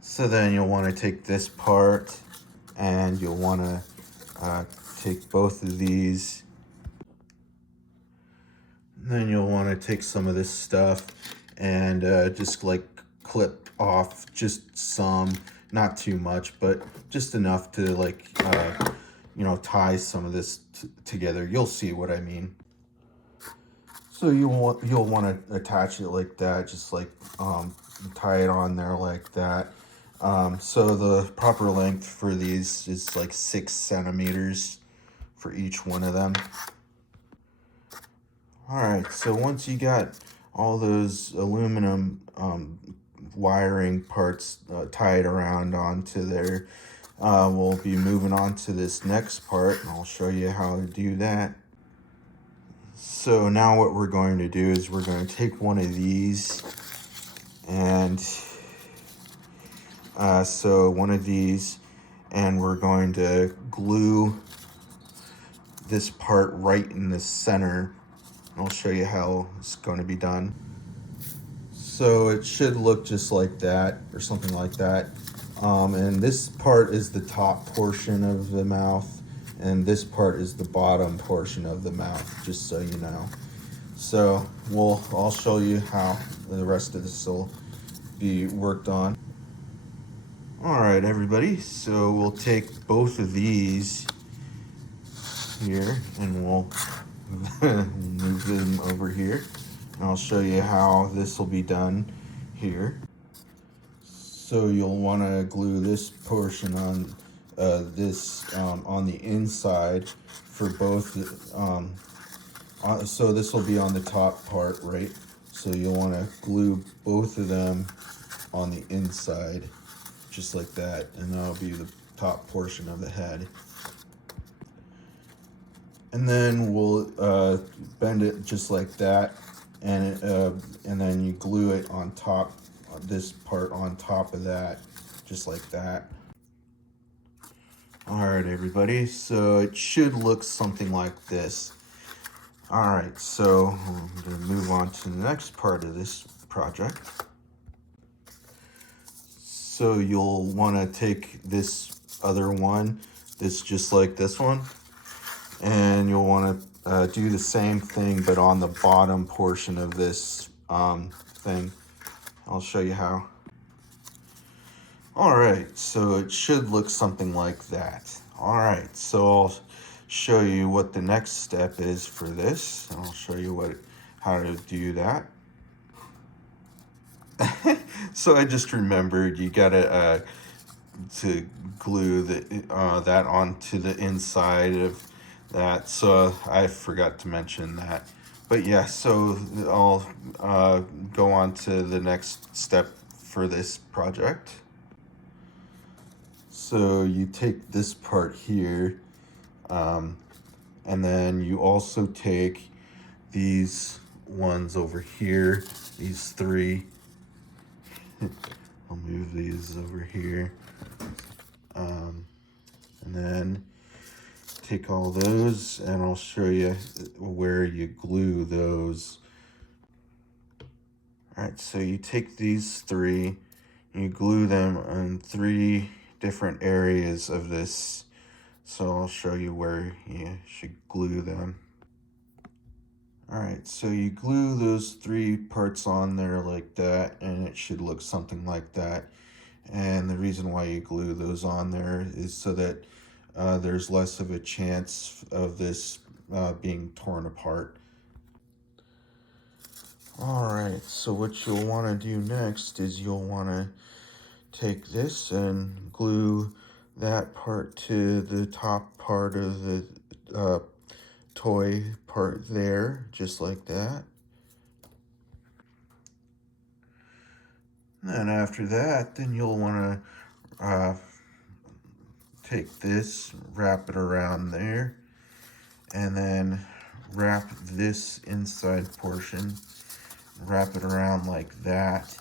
So then you'll want to take this part and you'll want to take both of these. And then you'll want to take some of this stuff and just like clip off just some, not too much, but just enough to like, you know, tie some of this together. You'll see what I mean. So you'll want to attach it like that, just like tie it on there like that. So the proper length for these is like 6 centimeters for each one of them. All right, so once you got all those aluminum wiring parts tied around onto there, we'll be moving on to this next part, and I'll show you how to do that. So now what we're going to do is we're going to take one of these, and so one of these, and we're going to glue this part right in the center. I'll show you how it's going to be done. So it should look just like that, or something like that. And this part is the top portion of the mouth, and this part is the bottom portion of the mouth, just so you know. So I'll show you how the rest of this will be worked on. All right, everybody, so we'll take both of these here and we'll move them over here, and I'll show you how this will be done here. So you'll want to glue this portion on on the inside for both. So this will be on the top part, right? So you'll want to glue both of them on the inside, just like that, and that'll be the top portion of the head. And then we'll bend it just like that, and then you glue it on top, this part on top of that, just like that. All right, everybody, so it should look something like this. All right, so I'm gonna move on to the next part of this project. So you'll wanna take this other one, this just like this one, and you'll want to do the same thing but on the bottom portion of this thing. I'll show you how. All right, so it should look something like that. All right, so I'll show you what the next step is for this. I'll show you how to do that. So I just remembered you gotta to glue that onto the inside of that, so I forgot to mention that. But yeah, so I'll go on to the next step for this project. So you take this part here, and then you also take these ones over here, these three. I'll move these over here, and then take all those, and I'll show you where you glue those. All right, so you take these three, and you glue them in 3 different areas of this. So I'll show you where you should glue them. All right, so you glue those 3 parts on there like that, and it should look something like that. And the reason why you glue those on there is so that there's less of a chance of this being torn apart. All right, so what you'll want to do next is you'll want to take this and glue that part to the top part of the toy part there, just like that. And after that, then you'll want to take this, wrap it around there, and then wrap this inside portion, wrap it around like that,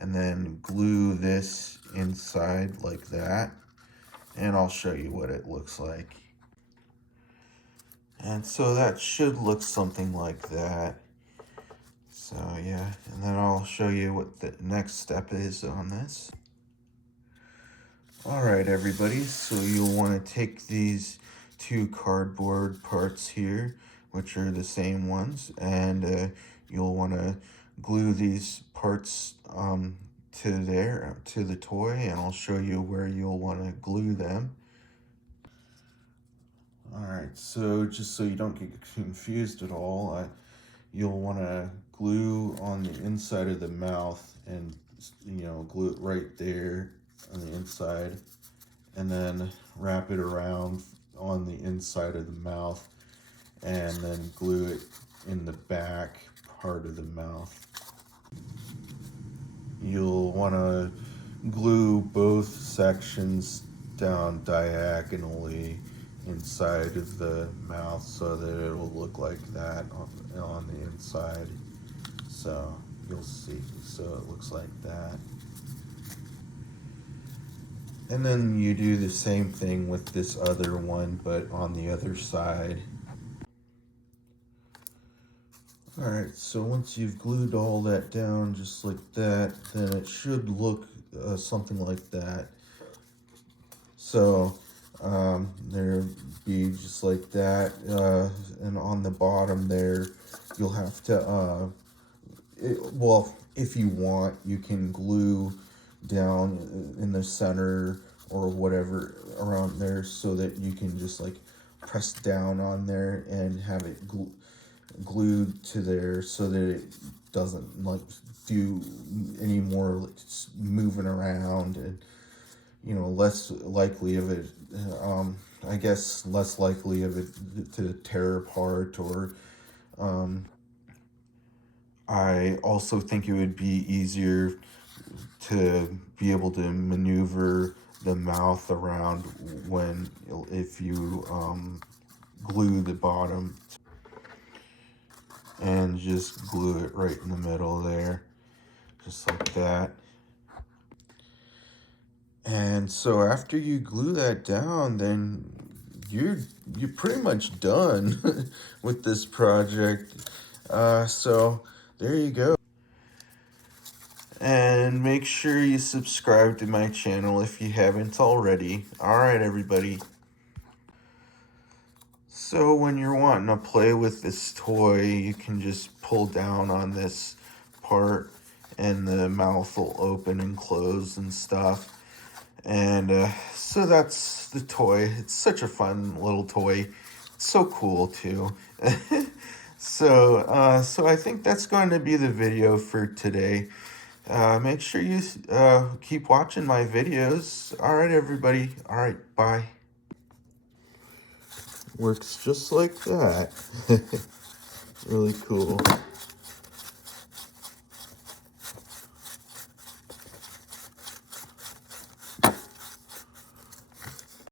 and then glue this inside like that. And I'll show you what it looks like. And so that should look something like that. So yeah, and then I'll show you what the next step is on this. All right, everybody, so you'll want to take these two cardboard parts here, which are the same ones, and you'll want to glue these parts to the toy, and I'll show you where you'll want to glue them. All right, so just so you don't get confused at all, you'll want to glue on the inside of the mouth, and glue it right there on the inside, and then wrap it around on the inside of the mouth, and then glue it in the back part of the mouth. You'll want to glue both sections down diagonally inside of the mouth so that it'll look like that on the inside. So you'll see, so it looks like that. And then you do the same thing with this other one, but on the other side. Alright, so once you've glued all that down just like that, then it should look something like that. So there'll be just like that, and on the bottom there, you'll have to, well, if you want, you can glue down in the center or whatever around there so that you can just like press down on there and have it glued to there so that it doesn't like do any more like moving around, and less likely of it, I guess less likely of it to tear apart, or I also think it would be easier to be able to maneuver the mouth around if you glue the bottom, and just glue it right in the middle there, just like that. And so after you glue that down, then you're pretty much done with this project. So there you go. And make sure you subscribe to my channel if you haven't already. All right, everybody. So when you're wanting to play with this toy, you can just pull down on this part and the mouth will open and close and stuff. And so that's the toy. It's such a fun little toy. It's so cool too. So I think that's going to be the video for today. Make sure you keep watching my videos. All right, everybody. All right, bye. Works just like that. Really cool.